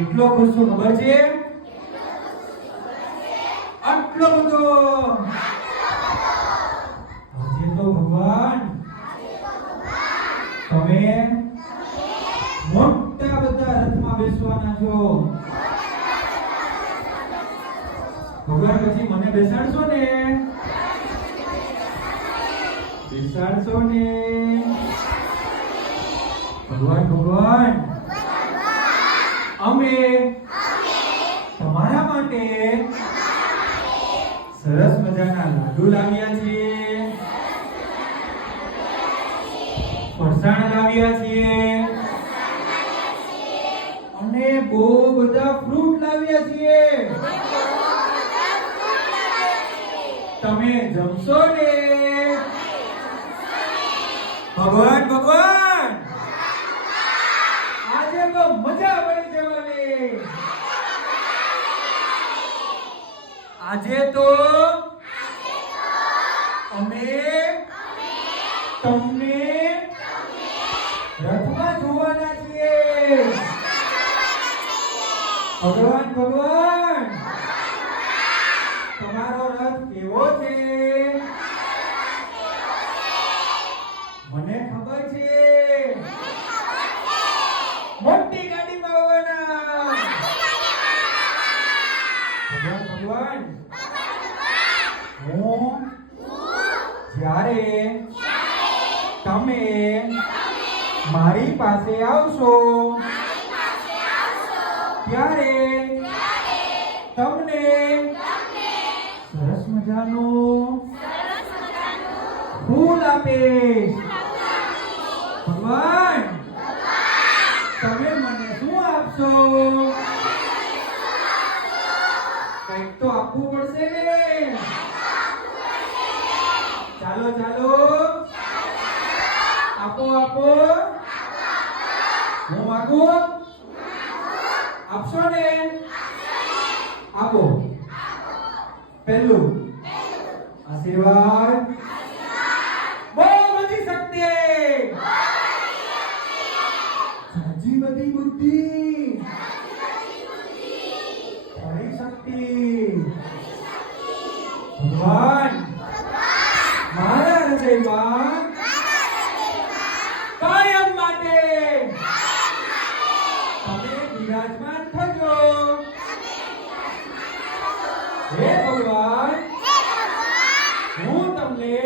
કેટલો ખુશ છું ખબર છે? આટલો બધો. આજે તો ભગવાન તમે મોટા બધા રથમાં બેસવાના છો. ભગવાન પછી મને બેસાડશો ને? બેસાડશો ને? ભગવાન ભગવાન અમે તમારા માટે સરસ મજાના લાડુ લાવ્યા છીએ, ફરસાણ લાવ્યા છીએ અને બહુ બધા ફ્રૂટ લાવ્યા છીએ. તમે જમશો ને? ભગવાન ભગવાન આજે તો મજા પડી જવાની. આજે તો અમે તમને રથમાં જોવાના છીએ. ભગવાન ભગવાન તમારો રથ કેવો છે? મને ખબર છે. મોટી ગાડીમાં આવવાના. ભગવાન ભગવાન હું જ્યારે તમે મારી પાસે આવશો ત્યારે તમને સરસ મજાનું ફૂલ આપીશ. ભગવાન તમે મને શું આપશો? કંઈક તો આપવું પડશે ને? ચાલો ચાલો આપો આપો. હું માંગું આપશો ને? આપો. પહેલું આશીર્વાદ, બહુ બધી શક્તિ, સાજી બધી બુદ્ધિ, થોડી શક્તિ. ભગવાન મારા હૃદયમાં કાયમ માટે તમે વિરાજમાન થજો. હે ભગવાન હું તમને